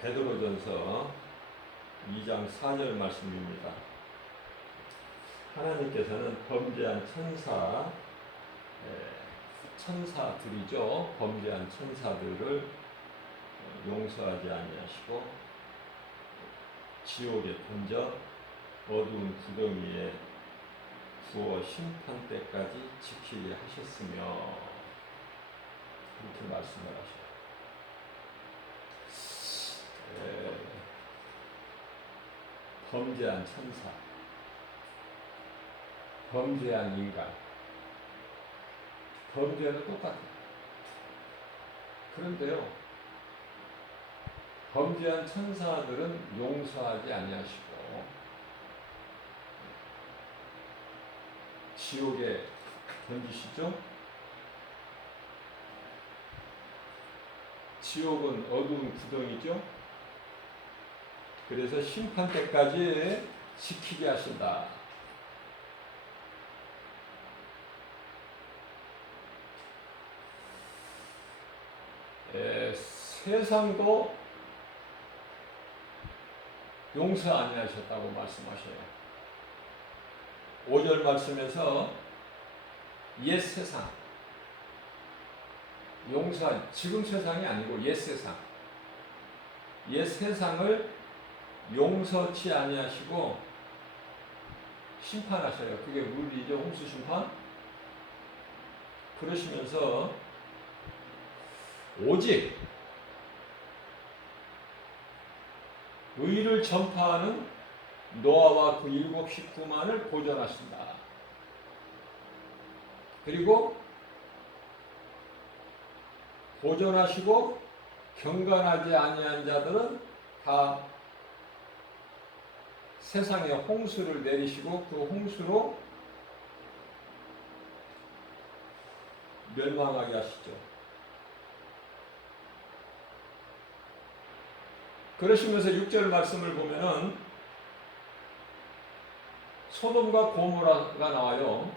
베드로전서 2장 4절 말씀입니다. 하나님께서는 범죄한 천사들이죠. 범죄한 천사들을 용서하지 아니하시고 지옥에 던져 어두운 구덩이에 부어 심판 때까지 지키게 하셨으며, 이렇게 말씀을 하셔요. 범죄한 천사, 범죄한 인간, 범죄는 똑같아요. 그런데요, 범죄한 천사들은 용서하지 아니하시고 지옥에 던지시죠. 지옥은 어두운 구덩이죠. 그래서 심판 때까지 지키게 하신다. 세상도 용서 아니하셨다고 말씀하셔요. 5절 말씀에서 옛 세상, 지금 세상이 아니고 옛 세상, 옛 세상을 용서치 아니하시고 심판하셔요. 그게 물리죠. 홍수 심판. 그러시면서 오직 의를 전파하는 노아와 그 7 식구만을 보존하신다. 그리고 보존하시고 경건하지 아니한 자들은 다 세상에 홍수를 내리시고 그 홍수로 멸망하게 하시죠. 그러시면서 6절 말씀을 보면은 소돔과 고모라가 나와요.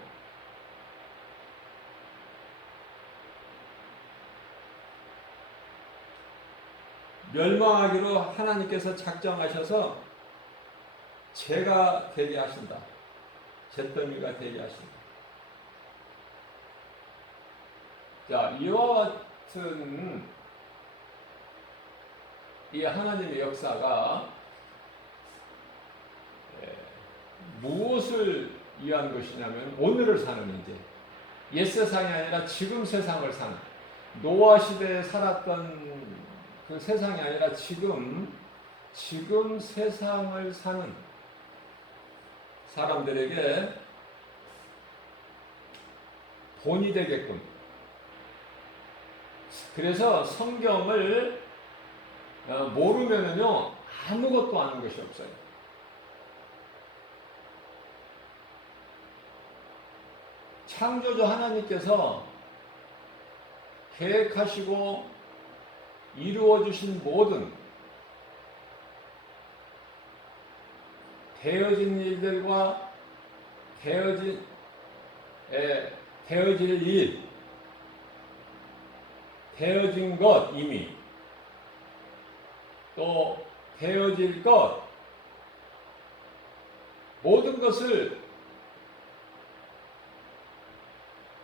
멸망하기로 하나님께서 작정하셔서 죄가 되게 하신다. 잿더미가 되게 하신다. 자, 이와 같은 이 하나님의 역사가 무엇을 위한 것이냐면 오늘을 사는, 이제 옛 세상이 아니라 지금 세상을 사는, 노아 시대에 살았던 그 세상이 아니라 지금 세상을 사는 사람들에게 본이 되게끔. 그래서 성경을 모르면은요 아무것도 아는 것이 없어요. 창조주 하나님께서 계획하시고 이루어주신 모든 되어진 일들과 되어질 일, 되어진 것, 이미 또 되어질 것, 모든 것을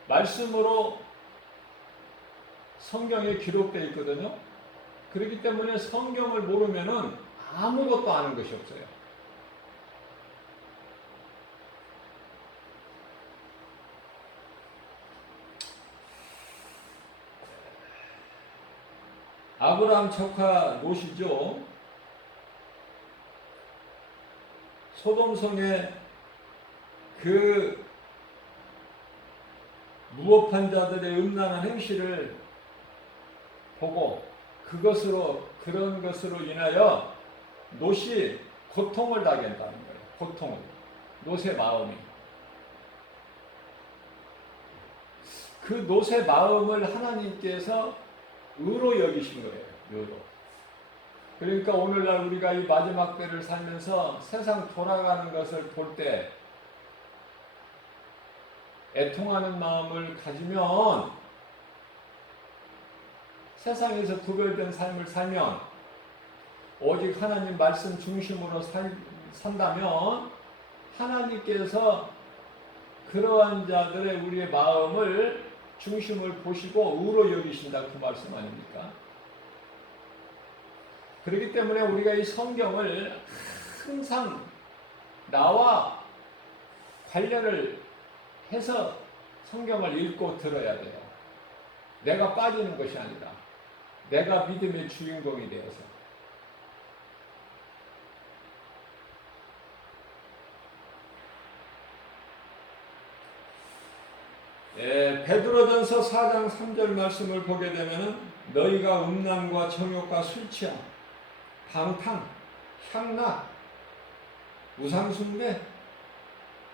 말씀으로 성경에 기록되어 있거든요. 그렇기 때문에 성경을 모르면은 아무것도 아는 것이 없어요. 아브라함 조카 롯이죠. 소돔성의 그 무법한 자들의 음란한 행실을 보고 그런 것으로 인하여 롯이 고통을 당한다는 거예요. 고통을. 롯의 마음이. 그 롯의 마음을 하나님께서 의로 여기신 거예요. 의로. 그러니까 오늘날 우리가 이 마지막 때를 살면서 세상 돌아가는 것을 볼 때 애통하는 마음을 가지면, 세상에서 구별된 삶을 살면 오직 하나님 말씀 중심으로 산다면 하나님께서 그러한 자들의 우리의 마음을 중심을 보시고 의로 여기신다 그 말씀 아닙니까? 그렇기 때문에 우리가 이 성경을 항상 나와 관련을 해서 성경을 읽고 들어야 돼요. 내가 빠지는 것이 아니라 내가 믿음의 주인공이 되어서. 베드로전서 4장 3절 말씀을 보게 되면 너희가 음란과 정욕과 술 취함, 방탕, 향락, 우상숭배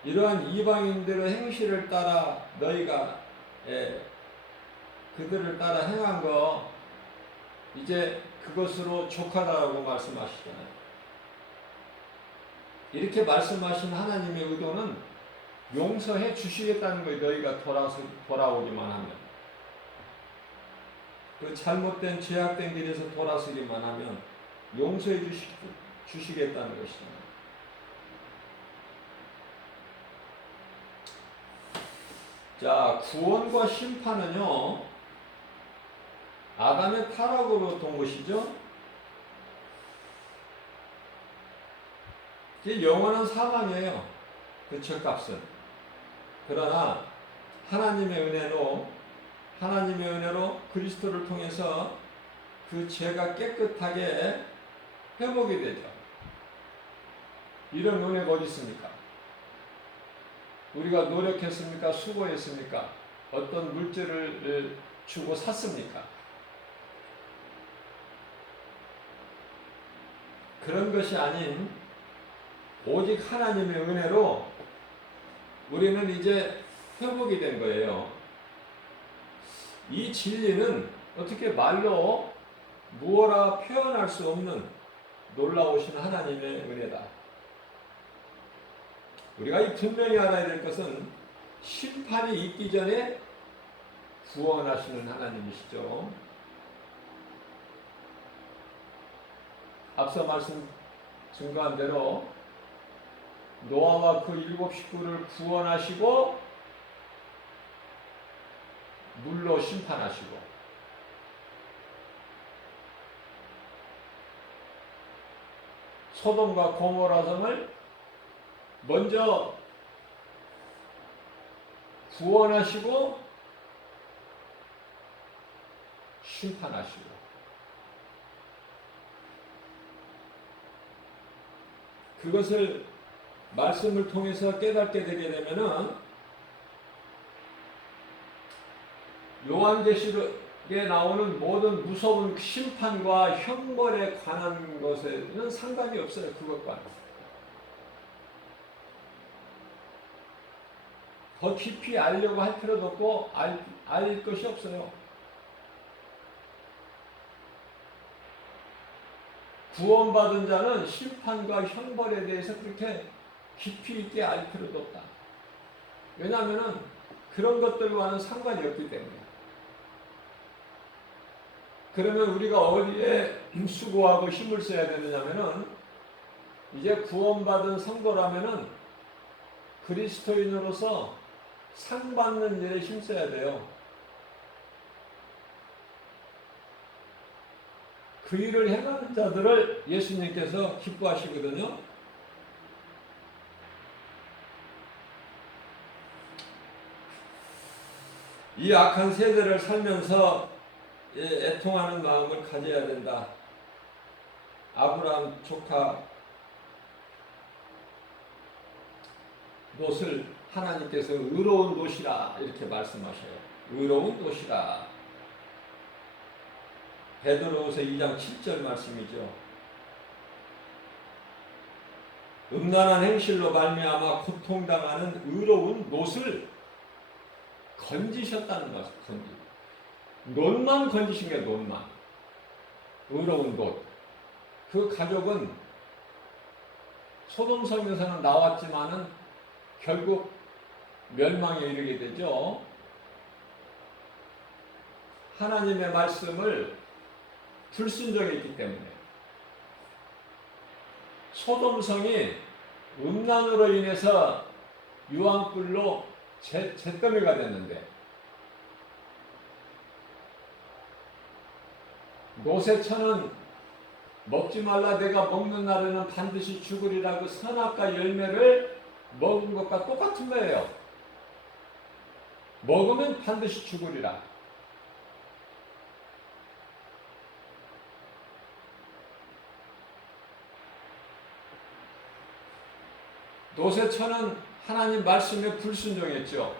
이러한 이방인들의 행실을 따라 너희가 그들을 따라 행한 거 이제 그것으로 족하다라고 말씀하시잖아요. 이렇게 말씀하신 하나님의 의도는 용서해 주시겠다는 거예요. 너희가 돌아오기만 하면. 그 잘못된 죄악된 길에서 돌아서기만 하면 용서해 주시겠다는 것이잖아요. 자, 구원과 심판은요, 아담의 타락으로 된 것이죠. 이게 영원한 사망이에요. 그 죄값은. 그러나 하나님의 은혜로 그리스도를 통해서 그 죄가 깨끗하게 회복이 되죠. 이런 은혜가 어디 있습니까? 우리가 노력했습니까? 수고했습니까? 어떤 물질을 주고 샀습니까? 그런 것이 아닌 오직 하나님의 은혜로 우리는 이제 회복이 된 거예요. 이 진리는 어떻게 말로 무어라 표현할 수 없는 놀라우신 하나님의 은혜다. 우리가 이 분명히 알아야 될 것은 심판이 있기 전에 구원하시는 하나님이시죠. 앞서 말씀 증거한 대로 노아와 그 7 식구를 구원하시고 물로 심판하시고 소돔과 고모라 성을 먼저 구원하시고 심판하시고 그것을 말씀을 통해서 깨닫게 되게 되면은 요한계시록에 나오는 모든 무서운 심판과 형벌에 관한 것에는 상관이 없어요. 그것과 더 깊이 알려고 할 필요도 없고 알 것이 없어요. 구원받은 자는 심판과 형벌에 대해서 그렇게 깊이 있게 알 필요도 없다. 왜냐하면 그런 것들과는 상관이 없기 때문에. 그러면 우리가 어디에 수고하고 힘을 써야 되느냐면은 이제 구원받은 성도라면은 그리스도인으로서 상 받는 일에 힘써야 돼요. 그 일을 행하는 자들을 예수님께서 기뻐하시거든요. 이 악한 세대를 살면서 애통하는 마음을 가져야 된다. 아브라함 조카 롯을 하나님께서 의로운 롯이라 이렇게 말씀하셔요. 의로운 롯이라. 베드로후서 2장 7절 말씀이죠. 음란한 행실로 말미암아 고통당하는 의로운 롯을 건지셨다는 말씀. 롯만 건지신 게 롯만. 의로운 롯. 그 가족은 소돔성에서는 나왔지만은 결국 멸망에 이르게 되죠. 하나님의 말씀을 불순종했기 때문에 소돔성이 음란으로 인해서 유황불로 잿더미가 됐는데, 노새처는 먹지 말라 내가 먹는 날에는 반드시 죽으리라고 선악과 열매를 먹은 것과 똑같은 거예요. 먹으면 반드시 죽으리라. 노새처는 하나님 말씀에 불순종했죠.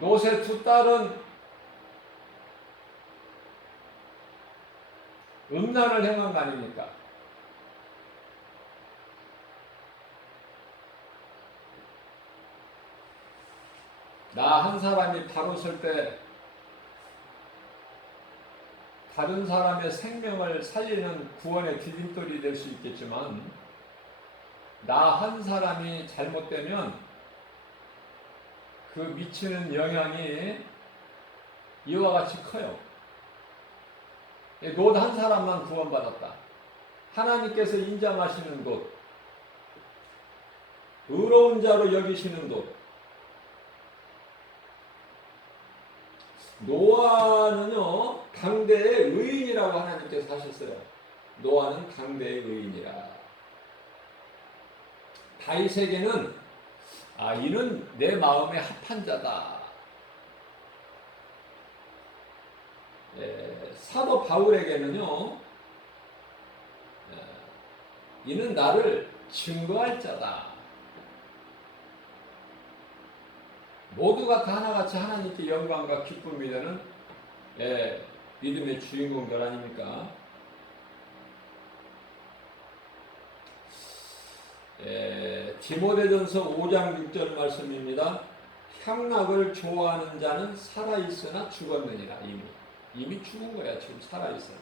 노새 두 딸은 음란을 행한 거 아닙니까? 나 한 사람이 바로 설 때 다른 사람의 생명을 살리는 구원의 디딤돌이 될 수 있겠지만, 나 한 사람이 잘못되면 그 미치는 영향이 이와 같이 커요. 롯 한 사람만 구원받았다. 하나님께서 인정하시는 롯, 의로운 자로 여기시는 롯. 노아는요, 당대의 의인이라고 하나님께서 하셨어요. 노아는 당대의 의인이라. 다윗에게는 이는 내 마음에 합한 자다. 사도 바울에게는요, 이는 나를 증거할 자다. 모두가 다 하나같이 하나님께 영광과 기쁨이 되는 믿음의 주인공들 아닙니까? 디모데전서 5장 6절 말씀입니다. 향락을 좋아하는 자는 살아있으나 죽었느니라. 이미 죽은 거야. 지금 살아있어.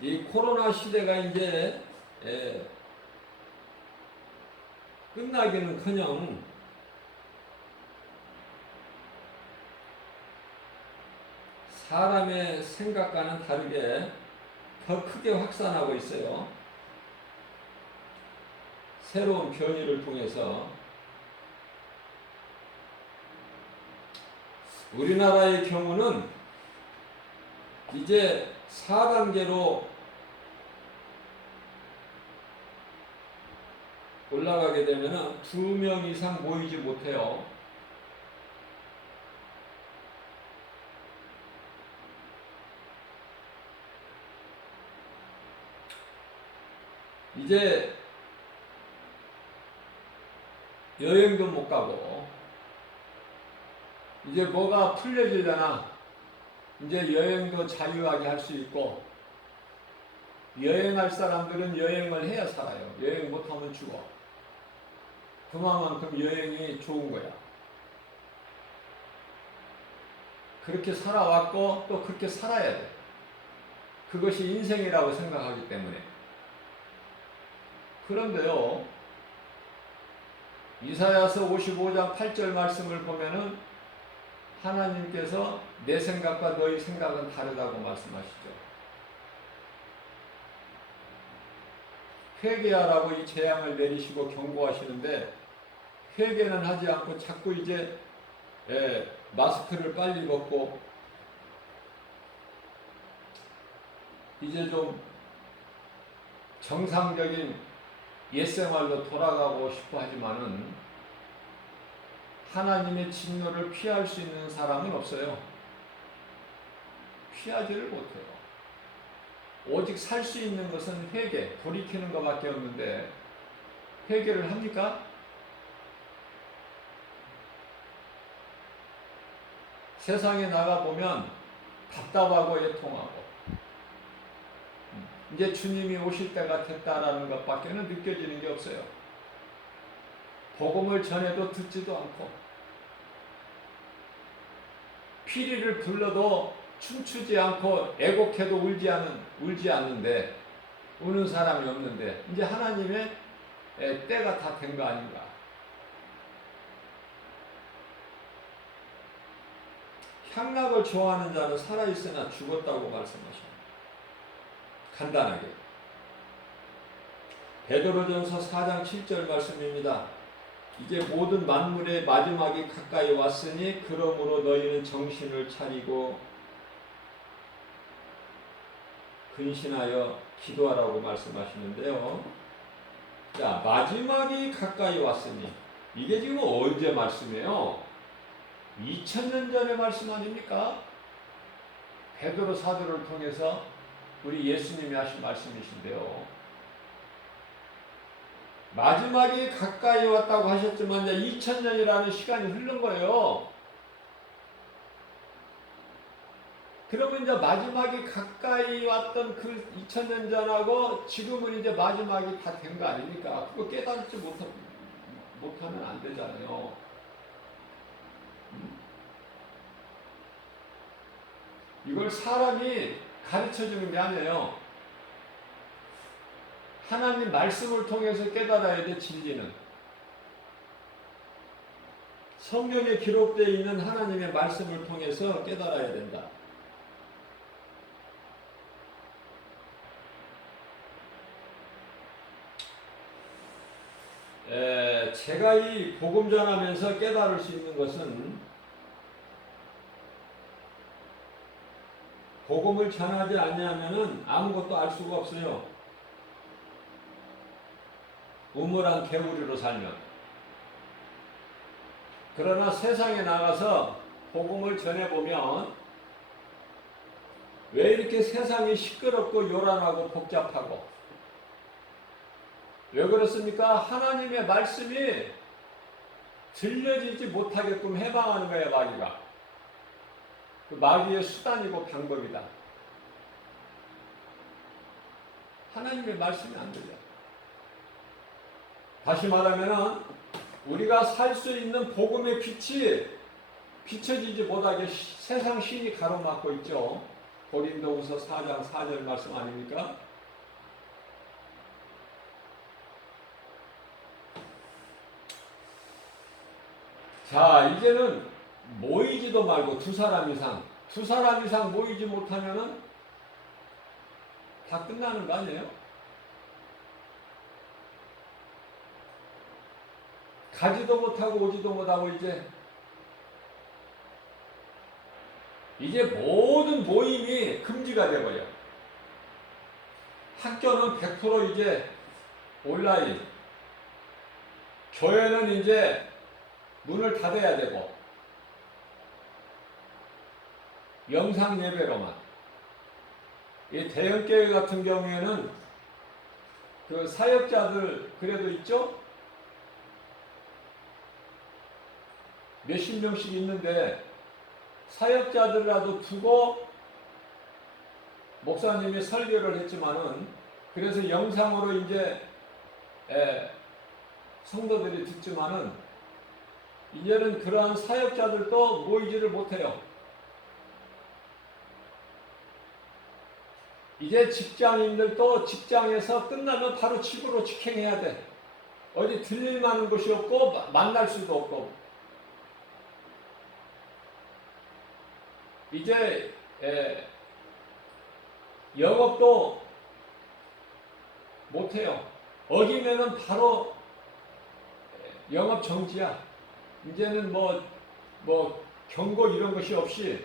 이 코로나 시대가 이제 끝나기는커녕 사람의 생각과는 다르게 더 크게 확산하고 있어요. 새로운 변이를 통해서 우리나라의 경우는 이제 4단계로 올라가게 되면 2명 이상 모이지 못해요. 이제 여행도 못 가고, 이제 뭐가 풀려지려나, 이제 여행도 자유하게 할 수 있고, 여행할 사람들은 여행을 해야 살아요. 여행 못하면 죽어. 그만큼 여행이 좋은 거야. 그렇게 살아왔고 또 그렇게 살아야 돼. 그것이 인생이라고 생각하기 때문에. 그런데요, 이사야서 55장 8절 말씀을 보면은 하나님께서 내 생각과 너희 생각은 다르다고 말씀하시죠. 회개하라고 이 재앙을 내리시고 경고하시는데, 회개는 하지 않고 자꾸 이제 마스크를 빨리 벗고 이제 좀 정상적인 옛생활로 돌아가고 싶어 하지만은 하나님의 진노를 피할 수 있는 사람은 없어요. 피하지를 못해요. 오직 살 수 있는 것은 회개, 돌이키는 것밖에 없는데 회개를 합니까? 세상에 나가보면 답답하고 애통하고 이제 주님이 오실 때가 됐다라는 것밖에는 느껴지는 게 없어요. 복음을 전해도 듣지도 않고, 피리를 불러도 춤추지 않고, 애곡해도 울지 않는데, 우는 사람이 없는데, 이제 하나님의 때가 다 된 거 아닌가. 향락을 좋아하는 자는 살아있으나 죽었다고 말씀하십니다. 간단하게. 베드로전서 4장 7절 말씀입니다. 이제 모든 만물의 마지막이 가까이 왔으니 그러므로 너희는 정신을 차리고 근신하여 기도하라고 말씀하시는데요. 자, 마지막이 가까이 왔으니 이게 지금 언제 말씀이에요? 2000년 전의 말씀 아닙니까? 베드로 사도를 통해서 우리 예수님이 하신 말씀이신데요. 마지막이 가까이 왔다고 하셨지만 이제 2000년이라는 시간이 흐른 거예요. 그러면 이제 마지막이 가까이 왔던 그 2000년 전하고 지금은 이제 마지막이 다 된 거 아닙니까? 그거 깨닫지 못하면 안 되잖아요. 이걸 사람이 가르쳐 주는 게 아니에요. 하나님 말씀을 통해서 깨달아야 돼, 진리는. 성경에 기록되어 있는 하나님의 말씀을 통해서 깨달아야 된다. 제가 이 복음 전하면서 깨달을 수 있는 것은 복음을 전하지 않냐면은 아무것도 알 수가 없어요. 우물한 개구리로 살면. 그러나 세상에 나가서 복음을 전해보면 왜 이렇게 세상이 시끄럽고 요란하고 복잡하고 왜 그렇습니까? 하나님의 말씀이 들려지지 못하게끔 해방하는 거예요, 마귀가. 그 마귀의 수단이고 방법이다. 하나님의 말씀이 안 들려. 다시 말하면 우리가 살 수 있는 복음의 빛이 비춰지지 못하게 세상 신이 가로막고 있죠. 고린도후서 4장 4절 말씀 아닙니까? 자, 이제는 모이지도 말고 두 사람 이상 모이지 못하면은 다 끝나는 거 아니에요? 가지도 못하고 오지도 못하고 이제 모든 모임이 금지가 되어버려. 학교는 100% 이제 온라인, 교회는 이제 문을 닫아야 되고 영상 예배로만. 이 대형교회 같은 경우에는 그 사역자들 그래도 있죠? 몇십 명씩 있는데 사역자들이라도 두고 목사님이 설교를 했지만은 그래서 영상으로 이제 성도들이 듣지만은 이제는 그러한 사역자들도 모이지를 못해요. 이제 직장인들도 직장에서 끝나면 바로 집으로 직행해야 돼. 어디 들릴 만한 곳이 없고 만날 수도 없고. 이제 영업도 못해요. 어기면은 바로 영업 정지야. 이제는 뭐 경고 이런 것이 없이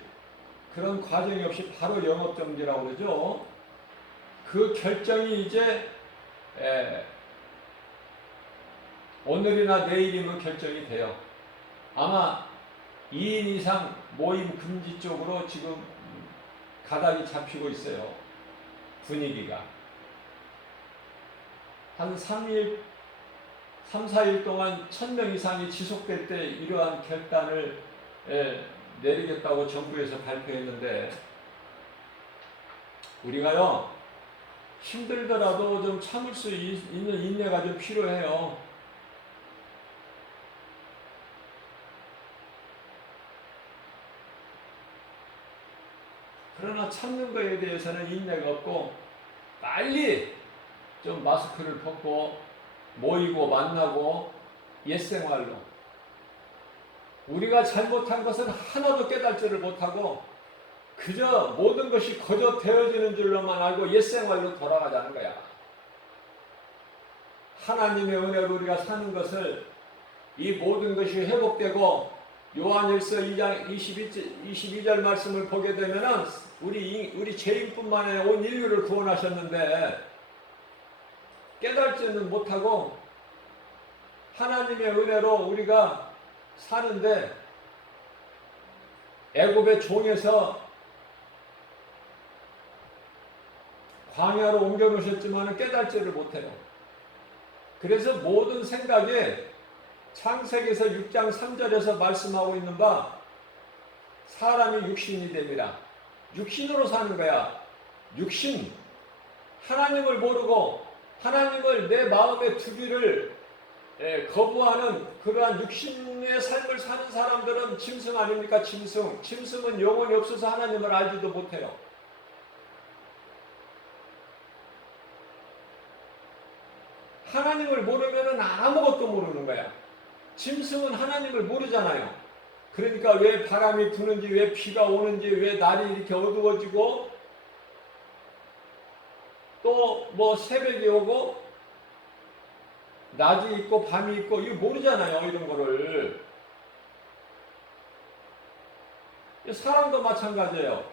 그런 과정이 없이 바로 영업 정지라고 그러죠. 그 결정이 이제 오늘이나 내일이면 결정이 돼요. 아마 2인 이상 모임 금지 쪽으로 지금 가닥이 잡히고 있어요. 분위기가. 한 3, 4일 동안 1000명 이상이 지속될 때 이러한 결단을 내리겠다고 정부에서 발표했는데 우리가요 힘들더라도 좀 참을 수 있는 인내가 좀 필요해요. 그러나 참는 것에 대해서는 인내가 없고 빨리 좀 마스크를 벗고 모이고 만나고 옛생활로 우리가 잘못한 것은 하나도 깨닫지를 못하고 그저 모든 것이 거저 되어지는 줄로만 알고 옛생활로 돌아가자는 거야. 하나님의 은혜로 우리가 사는 것을 이 모든 것이 회복되고 요한일서 2장 22절 말씀을 보게 되면은 우리 죄인뿐만 아니라 온 인류를 구원하셨는데 깨닫지는 못하고 하나님의 은혜로 우리가 사는데 애굽의 종에서 광야로 옮겨 놓으셨지만 깨닫지를 못해요. 그래서 모든 생각에 창세기에서 6장 3절에서 말씀하고 있는 바 사람이 육신이 됩니다. 육신으로 사는 거야. 육신. 하나님을 모르고 하나님을 내 마음에 두기를 거부하는 그러한 육신의 삶을 사는 사람들은 짐승 아닙니까? 짐승. 짐승은 영혼이 없어서 하나님을 알지도 못해요. 하나님을 모르면 아무것도 모르는 거야. 짐승은 하나님을 모르잖아요. 그러니까 왜 바람이 부는지, 왜 비가 오는지, 왜 날이 이렇게 어두워지고, 또 뭐 새벽이 오고, 낮이 있고, 밤이 있고, 이거 모르잖아요. 이런 거를. 사람도 마찬가지예요.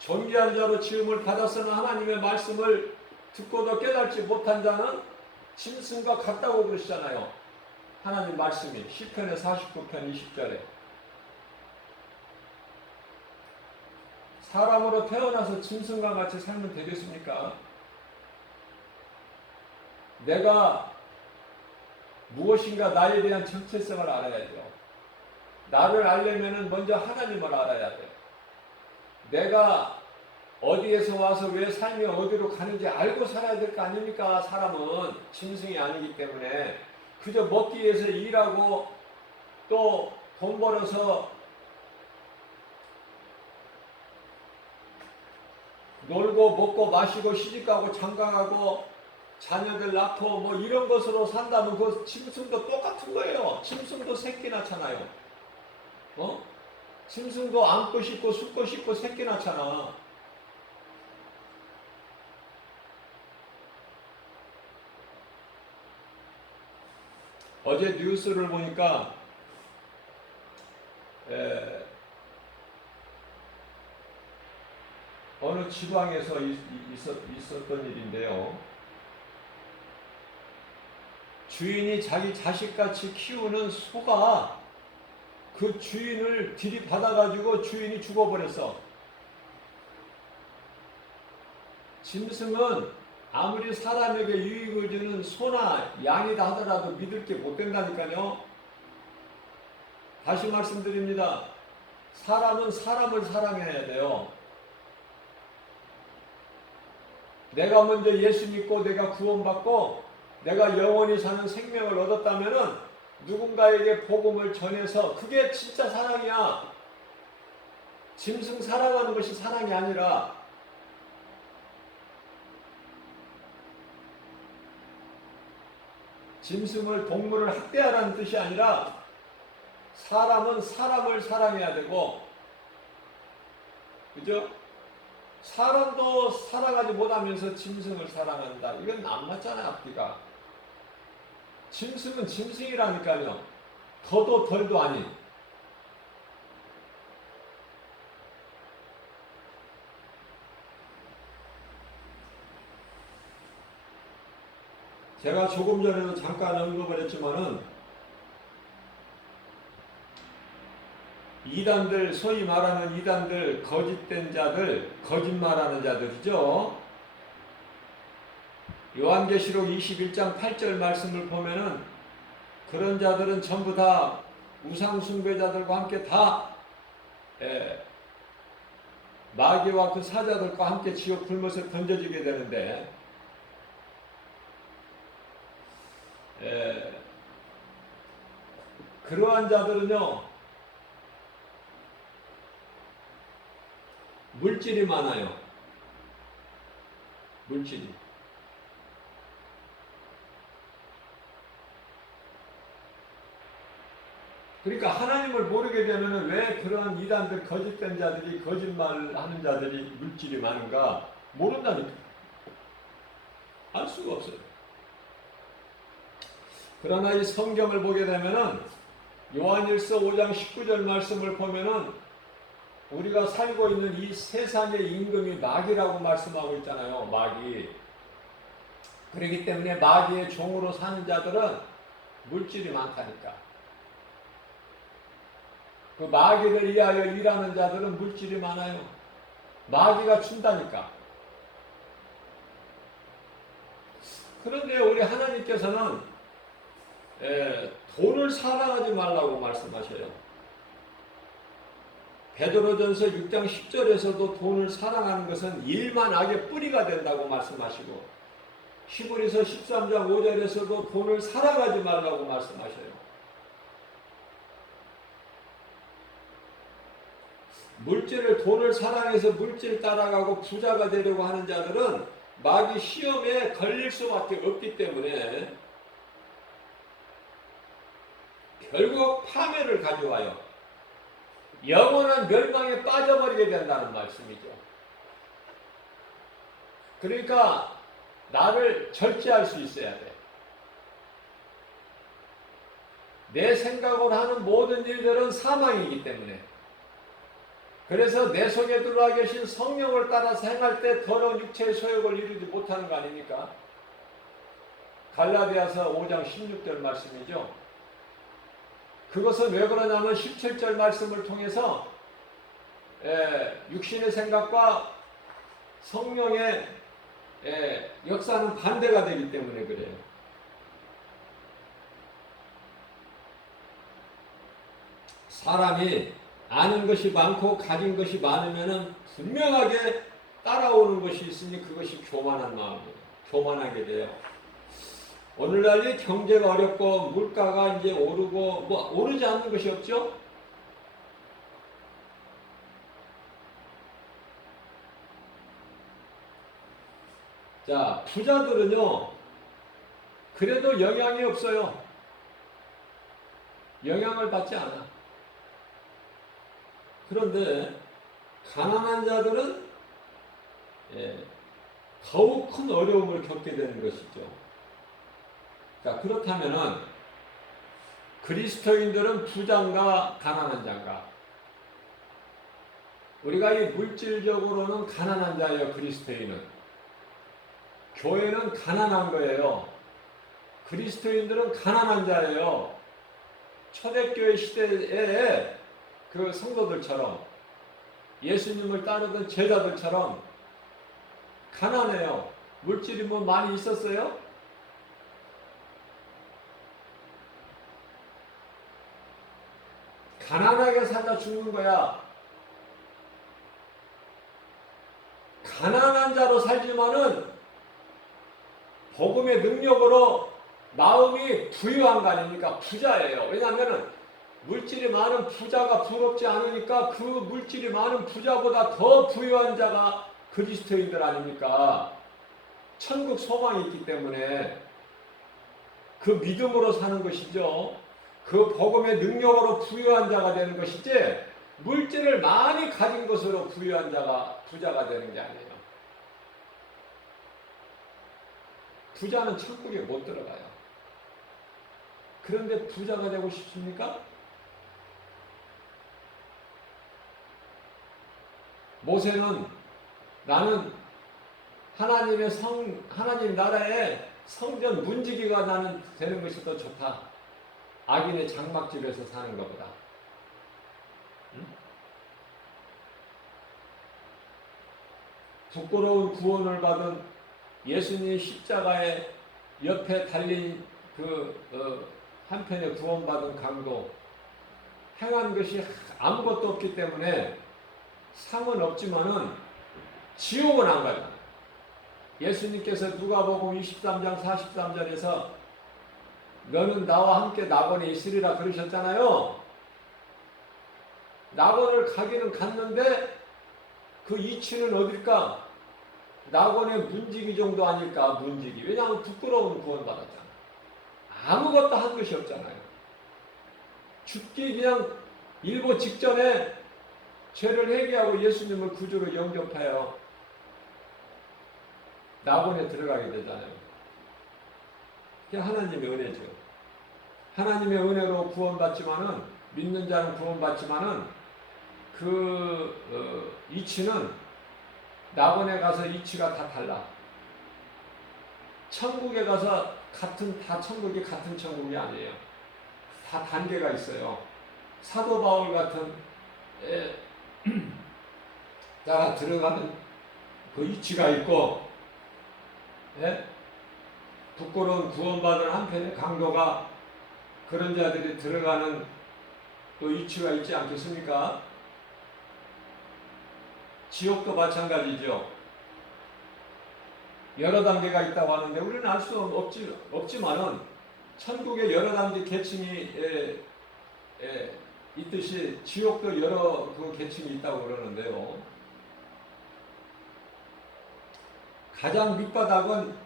존귀한 자로 지음을 받았으나 하나님의 말씀을 듣고도 깨닫지 못한 자는 짐승과 같다고 그러시잖아요. 하나님 말씀이 시편의 49편 20절에 사람으로 태어나서 짐승과 같이 살면 되겠습니까? 내가 무엇인가 나에 대한 정체성을 알아야죠. 나를 알려면 먼저 하나님을 알아야 돼요. 내가 어디에서 와서 왜 삶이 어디로 가는지 알고 살아야 될 거 아닙니까? 사람은 짐승이 아니기 때문에 그저 먹기 위해서 일하고 또 돈 벌어서 놀고 먹고 마시고 시집가고 장가가고 자녀들 낳고 뭐 이런 것으로 산다면 그 짐승도 똑같은 거예요. 짐승도 새끼 낳잖아요. 짐승도 안고 싶고 숨고 싶고 새끼 낳잖아. 어제 뉴스를 보니까 어느 지방에서 있었던 일인데요. 주인이 자기 자식같이 키우는 소가 그 주인을 들이받아가지고 주인이 죽어버렸어. 짐승은 아무리 사람에게 유익을 주는 소나 양이다 하더라도 믿을 게 못 된다니까요. 다시 말씀드립니다. 사람은 사람을 사랑해야 돼요. 내가 먼저 예수 믿고 내가 구원받고 내가 영원히 사는 생명을 얻었다면은 누군가에게 복음을 전해서 그게 진짜 사랑이야. 짐승 사랑하는 것이 사랑이 아니라 짐승을 동물을 학대하라는 뜻이 아니라 사람은 사람을 사랑해야 되고, 그죠? 사람도 사랑하지 못하면서 짐승을 사랑한다. 이건 안 맞잖아요, 앞뒤가. 짐승은 짐승이라니까요. 더도 덜도 아닌. 제가 조금 전에도 잠깐 언급을 했지만은 이단들, 소위 말하는 이단들, 거짓된 자들, 거짓말하는 자들이죠. 요한계시록 21장 8절 말씀을 보면은 그런 자들은 전부 다 우상숭배자들과 함께 다 마귀와 그 사자들과 함께 지옥 불못에 던져지게 되는데, 그러한 자들은요, 물질이 많아요. 물질이. 그러니까 하나님을 모르게 되면 왜 그러한 이단들, 거짓된 자들이, 거짓말하는 자들이 물질이 많은가 모른다니까. 알 수가 없어요. 그러나 이 성경을 보게 되면은 요한일서 5장 19절 말씀을 보면은 우리가 살고 있는 이 세상의 임금이 마귀라고 말씀하고 있잖아요. 마귀. 그렇기 때문에 마귀의 종으로 사는 자들은 물질이 많다니까. 그 마귀를 위하여 일하는 자들은 물질이 많아요. 마귀가 준다니까. 그런데 우리 하나님께서는 돈을 사랑하지 말라고 말씀하셔요. 베드로전서 6장 10절에서도 돈을 사랑하는 것은 일만 악의 뿌리가 된다고 말씀하시고, 히브리서 13장 5절에서도 돈을 사랑하지 말라고 말씀하셔요. 돈을 사랑해서 물질 따라가고 부자가 되려고 하는 자들은 마귀 시험에 걸릴 수밖에 없기 때문에 결국 파멸을 가져와요. 영원한 멸망에 빠져버리게 된다는 말씀이죠. 그러니까 나를 절제할 수 있어야 돼. 내 생각으로 하는 모든 일들은 사망이기 때문에. 그래서 내 속에 들어와 계신 성령을 따라서 행할 때 더러운 육체의 소욕을 이루지 못하는 거 아닙니까? 갈라디아서 5장 16절 말씀이죠. 그것은 왜 그러냐면 17절 말씀을 통해서 육신의 생각과 성령의 역사는 반대가 되기 때문에 그래요. 사람이 아는 것이 많고 가진 것이 많으면 분명하게 따라오는 것이 있으니 그것이 교만한 마음이에요. 교만하게 돼요. 오늘날 경제가 어렵고 물가가 이제 오르고 오르지 않는 것이 없죠? 자, 부자들은요, 그래도 영향이 없어요. 영향을 받지 않아. 그런데 가난한 자들은 더욱 큰 어려움을 겪게 되는 것이죠. 자, 그렇다면은 그리스도인들은 부자인가 가난한 자인가? 우리가 이 물질적으로는 가난한 자예요. 그리스도인은. 교회는 가난한 거예요. 그리스도인들은 가난한 자예요. 초대교회 시대에 그 성도들처럼 예수님을 따르던 제자들처럼 가난해요. 물질이 뭐 많이 있었어요? 가난하게 살다 죽는 거야. 가난한 자로 살지만은 복음의 능력으로 마음이 부유한 거 아닙니까? 부자예요. 왜냐하면 물질이 많은 부자가 부럽지 않으니까 그 물질이 많은 부자보다 더 부유한 자가 그리스도인들 아닙니까? 천국 소망이 있기 때문에 그 믿음으로 사는 것이죠. 그 복음의 능력으로 부유한 자가 되는 것이지 물질을 많이 가진 것으로 부유한 자가 부자가 되는 게 아니에요. 부자는 천국에 못 들어가요. 그런데 부자가 되고 싶습니까? 모세는 나는 하나님 나라의 성전 문지기가 나는 되는 것이 더 좋다. 악인의 장막집에서 사는 것보다. 응? 부끄러운 구원을 받은 예수님 십자가의 옆에 달린 한편에 구원받은 강도 행한 것이 아무것도 없기 때문에 상은 없지만은 지옥은 안 가요. 예수님께서 누가복음 23장 43절에서 너는 나와 함께 낙원에 있으리라 그러셨잖아요. 낙원을 가기는 갔는데 그 이치는 어딜까? 낙원의 문지기 정도 아닐까? 문지기. 왜냐하면 부끄러운 구원받았잖아. 아무것도 한 것이 없잖아요. 죽기 그냥 일보 직전에 죄를 회개하고 예수님을 구주로 영접해요. 낙원에 들어가게 되잖아요. 그게 하나님의 은혜죠. 하나님의 은혜로 구원받지만은, 믿는 자는 구원받지만은 그 이치는, 낙원에 가서 이치가 다 달라. 천국에 가서 다 천국이 같은 천국이 아니에요. 다 단계가 있어요. 사도 바울 같은 자가 들어가는 그 이치가 있고, 예? 부끄러운 구원받은 한편의 강도가, 그런 자들이 들어가는 또 이치가 있지 않겠습니까? 지옥도 마찬가지죠. 여러 단계가 있다고 하는데 우리는 알 수 없지만은 천국에 여러 단계 계층이 있듯이 지옥도 여러 그 계층이 있다고 그러는데요. 가장 밑바닥은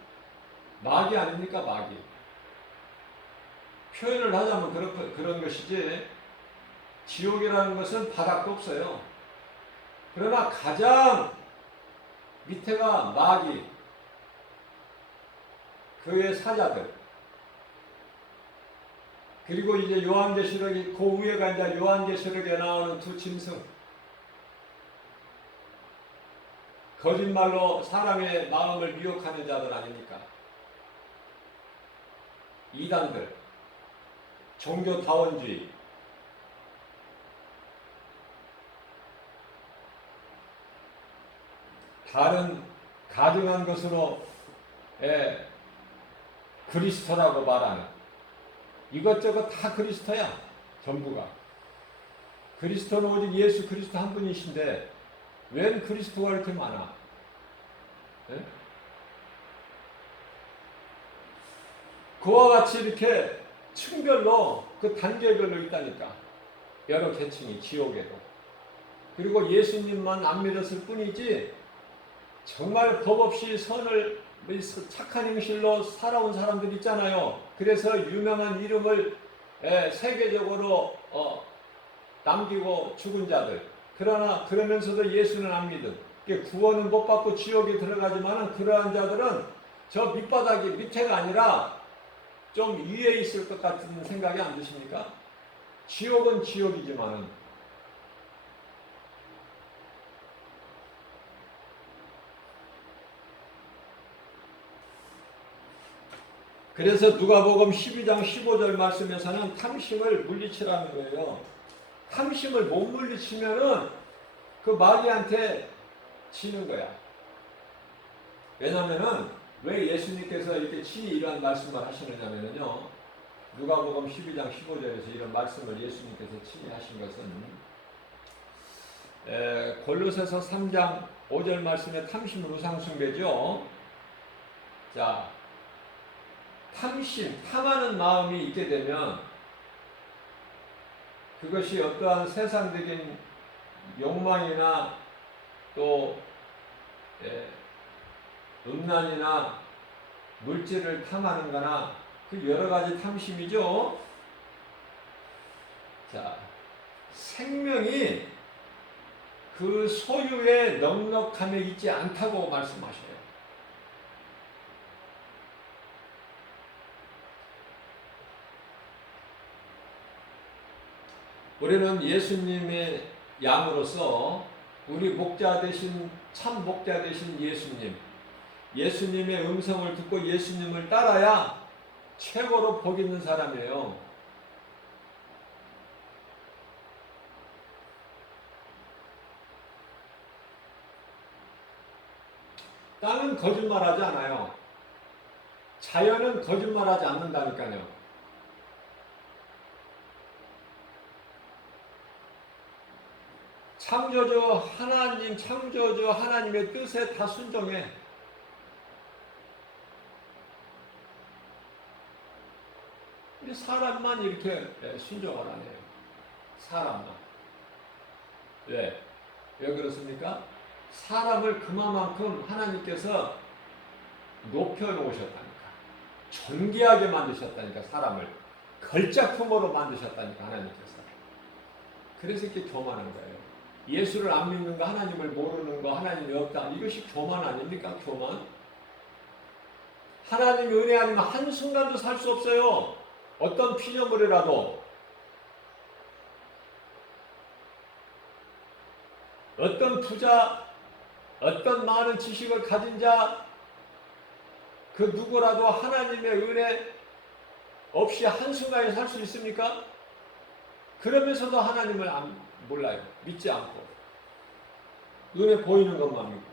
마귀 아닙니까? 마귀. 표현을 하자면 그런 것이지, 지옥이라는 것은 바닥도 없어요. 그러나 가장 밑에가 마귀, 그의 사자들, 그리고 이제 요한계시록이, 그 위에가 이제 요한계시록에 나오는 두 짐승, 거짓말로 사람의 마음을 미혹하는 자들 아닙니까? 이단들, 종교다원주의, 다른 가증한 것으로 그리스도라고 말하는, 이것저것 다 그리스도야. 전부가. 그리스도는 오직 예수 그리스도 한 분이신데 웬 그리스도가 이렇게 많아? 예? 그와 같이 이렇게 층별로, 그 단계별로 있다니까. 여러 계층이 지옥에도. 그리고 예수님만 안 믿었을 뿐이지, 정말 법 없이 선을, 착한 행실로 살아온 사람들 있잖아요. 그래서 유명한 이름을 세계적으로 남기고 죽은 자들. 그러나 그러면서도 예수는 안 믿은, 구원은 못 받고 지옥에 들어가지만은, 그러한 자들은 저 밑바닥이, 밑에가 아니라 좀 위에 있을 것 같은 생각이 안 드십니까? 지옥은 지옥이지만은, 그래서 누가복음 12장 15절 말씀에서는 탐심을 물리치라는 거예요. 탐심을 못 물리치면은 그 마귀한테 지는 거야. 왜냐면은 왜 예수님께서 이렇게 친히 이러한 말씀을 하시느냐면요, 누가복음 12장 15절에서 이런 말씀을 예수님께서 친히 하신 것은, 골로새서 3장 5절 말씀에 탐심은 우상숭배죠. 자, 탐심, 탐하는 마음이 있게 되면 그것이 어떠한 세상적인 욕망이나 또 음란이나 물질을 탐하는 거나, 그 여러 가지 탐심이죠. 자, 생명이 그 소유의 넉넉함에 있지 않다고 말씀하셔요. 우리는 예수님의 양으로서 우리 목자 되신, 참 목자 되신 예수님, 예수님의 음성을 듣고 예수님을 따라야 최고로 복 있는 사람이에요. 땅은 거짓말하지 않아요. 자연은 거짓말하지 않는다니까요. 창조주 하나님, 창조주 하나님의 뜻에 다 순종해. 사람만 이렇게 순종을 안 해요. 사람만. 왜? 왜 그렇습니까? 사람을 그만큼 하나님께서 높여놓으셨다니까. 존귀하게 만드셨다니까, 사람을. 걸작품으로 만드셨다니까 하나님께서. 그래서 이렇게 교만한 거예요. 예수를 안 믿는 거, 하나님을 모르는 거, 하나님이 없다. 이것이 교만 아닙니까? 교만. 하나님의 은혜 아니면 한순간도 살 수 없어요. 어떤 피조물이라도, 어떤 부자, 어떤 많은 지식을 가진 자, 그 누구라도 하나님의 은혜 없이 한순간에 살 수 있습니까? 그러면서도 하나님을 몰라요. 믿지 않고. 눈에 보이는 것만 믿고.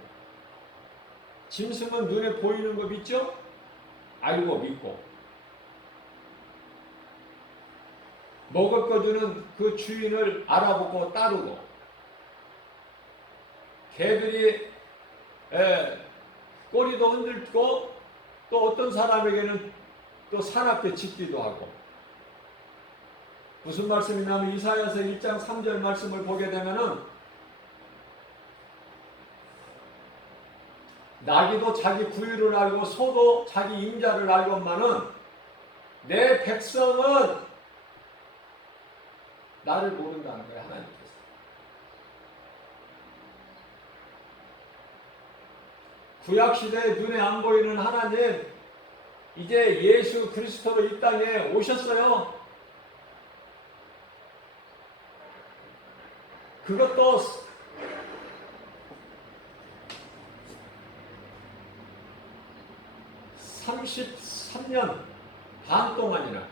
짐승은 눈에 보이는 거 믿죠? 알고 믿고. 먹을 거 주는 그 주인을 알아보고 따르고. 개들이 꼬리도 흔들고 또 어떤 사람에게는 또 사납게 짖기도 하고. 무슨 말씀이냐면 이사야서 1장 3절 말씀을 보게 되면은 나귀도 자기 부유를 알고 소도 자기 임자를 알건만은 내 백성은 나를 모른다는 거예요. 하나님께서. 구약시대에 눈에 안 보이는 하나님, 이제 예수 그리스도로 이 땅에 오셨어요. 그것도 33년 반 동안이나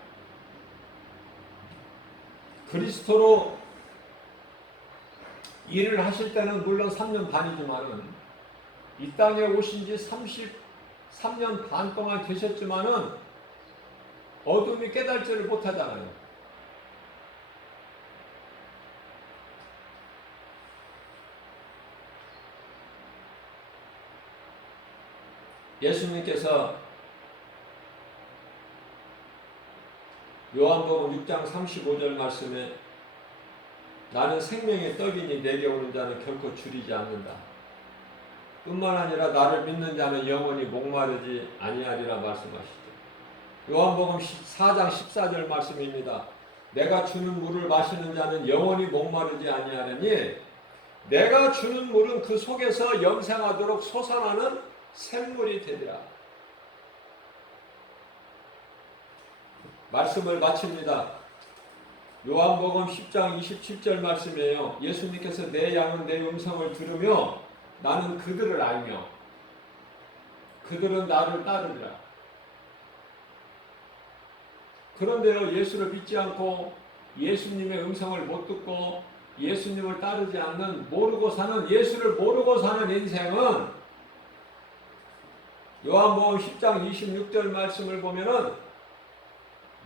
그리스도로 일을 하실 때는 물론 3년 반이지만은 이 땅에 오신 지 33년 반 동안 계셨지만은 어둠이 깨달지를 못하잖아요. 예수님께서 요한복음 6장 35절 말씀에 나는 생명의 떡이니 내게 오는 자는 결코 줄이지 않는다. 뿐만 아니라 나를 믿는 자는 영원히 목마르지 아니하리라 말씀하시죠. 요한복음 4장 14절 말씀입니다. 내가 주는 물을 마시는 자는 영원히 목마르지 아니하려니 내가 주는 물은 그 속에서 영생하도록 솟아나는 샘물이 되리라. 말씀을 마칩니다. 요한복음 10장 27절 말씀이에요. 예수님께서 내 양은 내 음성을 들으며 나는 그들을 알며 그들은 나를 따르리라. 그런데요, 예수를 믿지 않고 예수님의 음성을 못 듣고 예수님을 따르지 않는, 모르고 사는, 예수를 모르고 사는 인생은 요한복음 10장 26절 말씀을 보면은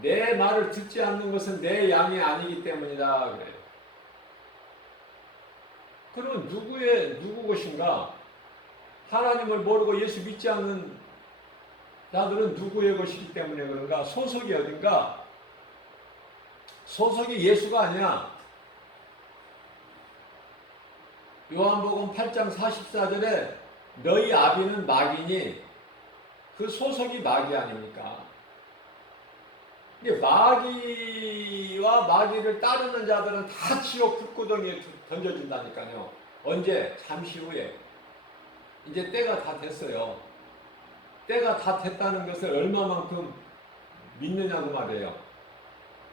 내 말을 듣지 않는 것은 내 양이 아니기 때문이다 그래요. 그러면 누구 것인가? 하나님을 모르고 예수 믿지 않는 자들은 누구의 것이기 때문에 그런가? 소속이 어딘가? 소속이 예수가 아니야. 요한복음 8장 44절에 너희 아비는 마귀니 그 소속이 마귀 아닙니까? 마귀와 마귀를 따르는 자들은 다 지옥 불구덩이에 던져진다니까요. 언제? 잠시 후에. 이제 때가 다 됐어요. 때가 다 됐다는 것을 얼마만큼 믿느냐고 말이에요.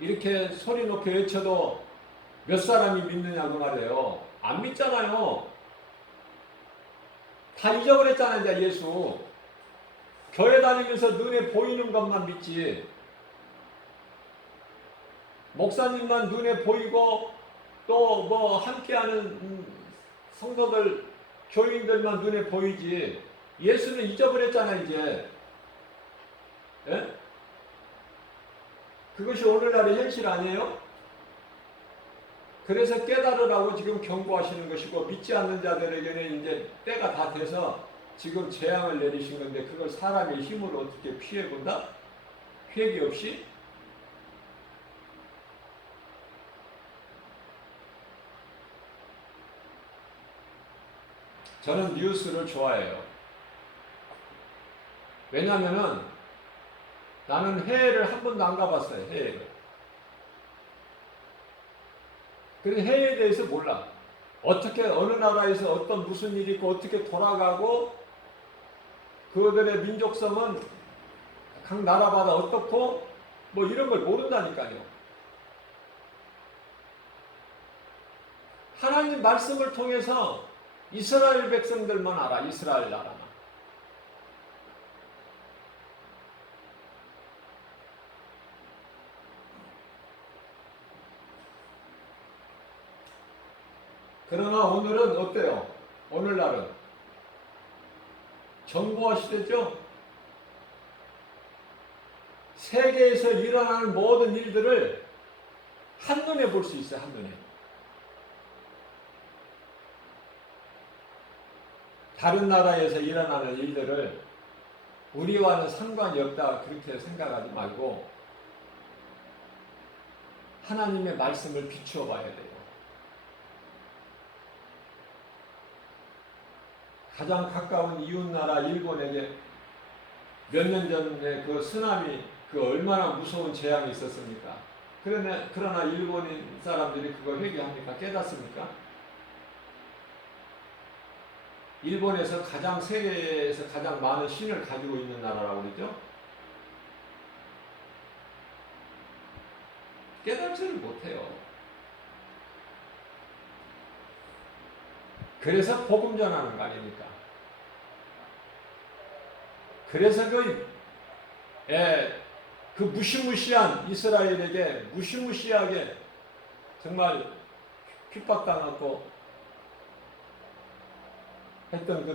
이렇게 소리 높여 외쳐도 몇 사람이 믿느냐고 말이에요. 안 믿잖아요. 다 잊어버렸잖아요, 이제 예수. 교회 다니면서 눈에 보이는 것만 믿지. 목사님만 눈에 보이고 또 뭐 함께하는 성도들, 교인들만 눈에 보이지. 예수는 잊어버렸잖아요, 이제. 예? 그것이 오늘날의 현실 아니에요? 그래서 깨달으라고 지금 경고하시는 것이고, 믿지 않는 자들에게는 이제 때가 다 돼서 지금 재앙을 내리신 건데, 그걸 사람의 힘으로 어떻게 피해본다? 회개 없이? 저는 뉴스를 좋아해요. 왜냐하면은 나는 해외를 한 번도 안 가봤어요. 해외를. 그래서 해에 대해서 몰라. 어떻게 어느 나라에서 어떤 무슨 일이 있고 어떻게 돌아가고 그들의 민족성은 각 나라마다 어떻고 뭐 이런 걸 모른다니까요. 하나님 말씀을 통해서 이스라엘 백성들만 알아. 이스라엘 나라만. 그러나 오늘은 어때요? 오늘날은 정보화 시대죠? 세계에서 일어나는 모든 일들을 한눈에 볼 수 있어요. 한눈에. 다른 나라에서 일어나는 일들을 우리와는 상관이 없다 그렇게 생각하지 말고 하나님의 말씀을 비추어 봐야 돼요. 가장 가까운 이웃나라 일본에게 몇 년 전에 그 쓰나미 그 얼마나 무서운 재앙이 있었습니까? 그러나 일본인 사람들이 그걸 회개합니까? 깨닫습니까? 일본에서 세계에서 가장 많은 신을 가지고 있는 나라라고 그러죠? 깨닫지를 못해요. 그래서 복음 전하는 거 아닙니까? 그래서 그 무시무시한 이스라엘에게 무시무시하게 정말 핍박당하고 했던 그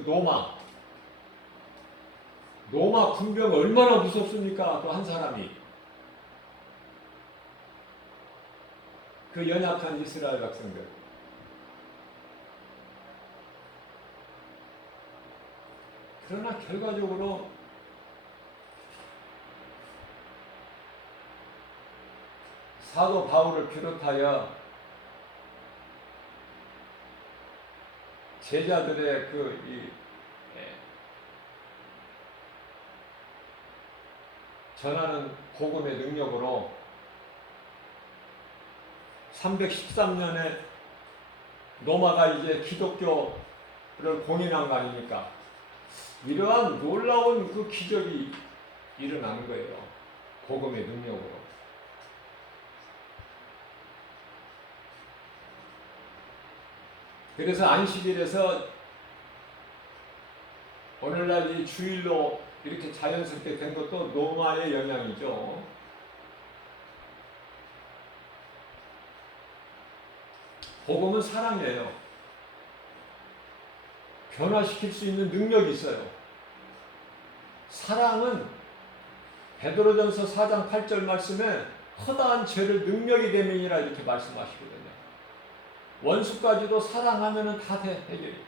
로마 군병 얼마나 무섭습니까? 그 한 사람이 그 연약한 이스라엘 백성들. 그러나 결과적으로 사도 바울을 비롯하여 제자들의 전하는 복음의 능력으로 313년에 로마가 이제 기독교를 공인한 거 아닙니까? 이러한 놀라운 그 기적이 일어나는 거예요. 복음의 능력으로. 그래서 안식일에서 오늘날 이 주일로 이렇게 자연스럽게 된 것도 로마의 영향이죠. 복음은 사랑이에요. 변화시킬 수 있는 능력이 있어요. 사랑은 베드로전서 4장 8절 말씀에 허다한 죄를 능력이 되느니라 이렇게 말씀하시거든요. 원수까지도 사랑하면은 다 해결이.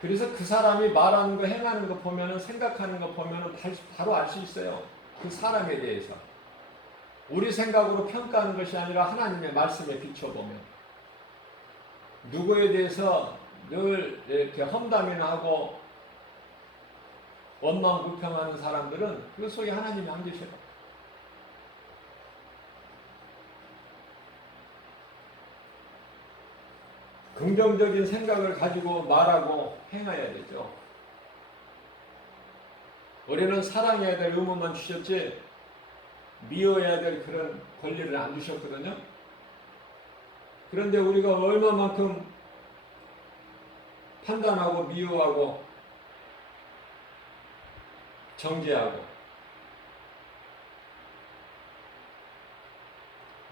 그래서 그 사람이 말하는 거, 행하는 거 보면은, 생각하는 거 보면은 바로 알 수 있어요. 그 사람에 대해서. 우리 생각으로 평가하는 것이 아니라 하나님의 말씀에 비춰보면. 누구에 대해서 늘 이렇게 험담이나 하고 원망불평하는 사람들은 그 속에 하나님이 안 계셔요. 긍정적인 생각을 가지고 말하고 행해야 되죠. 우리는 사랑해야 될 의무만 주셨지 미워해야 될 그런 권리를 안 주셨거든요. 그런데 우리가 얼마만큼 판단하고 미워하고 정죄하고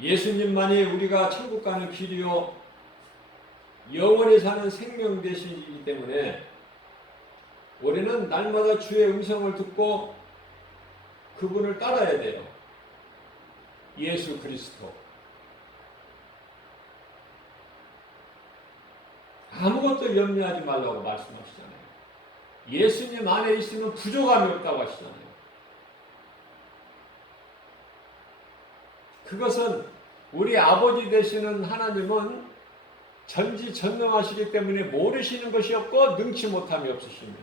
예수님만이 우리가 천국 가는 길이요 영원히 사는 생명 되시기 때문에 우리는 날마다 주의 음성을 듣고 그분을 따라야 돼요. 예수 그리스도. 아무것도 염려하지 말라고 말씀하시잖아요. 예수님 안에 있으면 부족함이 없다고 하시잖아요. 그것은 우리 아버지 되시는 하나님은 전지전능하시기 때문에 모르시는 것이 없고 능치 못함이 없으시며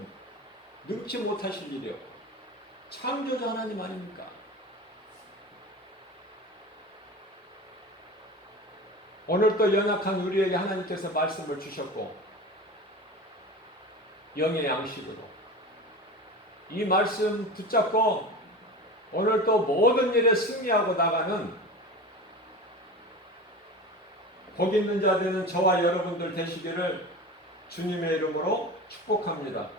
능치 못하실 일이 없고 창조자 하나님 아닙니까? 오늘 또 연약한 우리에게 하나님께서 말씀을 주셨고 영의 양식으로 이 말씀 붙잡고 오늘 또 모든 일에 승리하고 나가는 복 있는 자 되는 저와 여러분들 되시기를 주님의 이름으로 축복합니다.